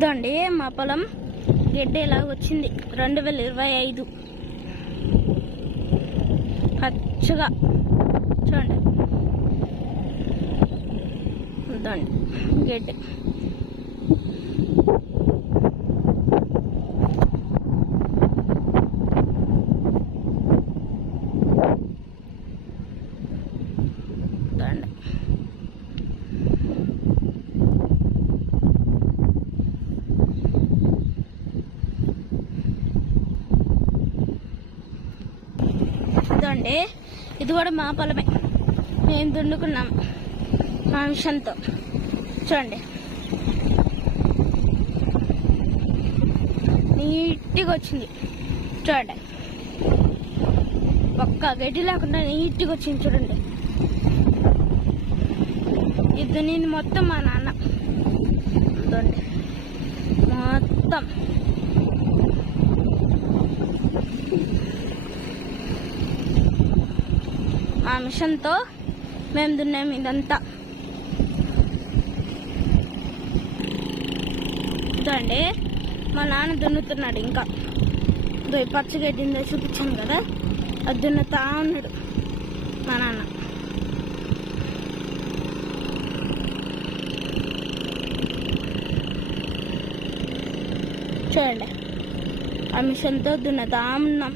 ఇదండి మా పొలం గడ్డి ఇలా వచ్చింది రెండు వేల ఇరవై ఐదు. పచ్చగా. చూడండి. ఇదండి గడ్డి. ఇదండి ఇదండి ఇది కూడా మా పొలమే. మేము దున్నుకున్నాం మా మిషన్తో చూడండి. నీట్గా వచ్చింది. చూడండి. ఒక్క గడ్డి లేకుండా నీట్గా వచ్చింది చూడండి. ఇది నేను మొత్తం మా నాన్న. చూడండి మొత్తం. ఆ మిషన్తో మేము దున్నాము ఇదంతా. ఇదండి మా నాన్న దున్నుతున్నాడు ఇంకా. ఇదో పచ్చ పచ్చగడ్డిందో చూపించాను కదా అది దున్నుతా ఉన్నాడు మా నాన్న. చూడండి ఆ మిషన్తో దున్నుతా ఉన్నాం.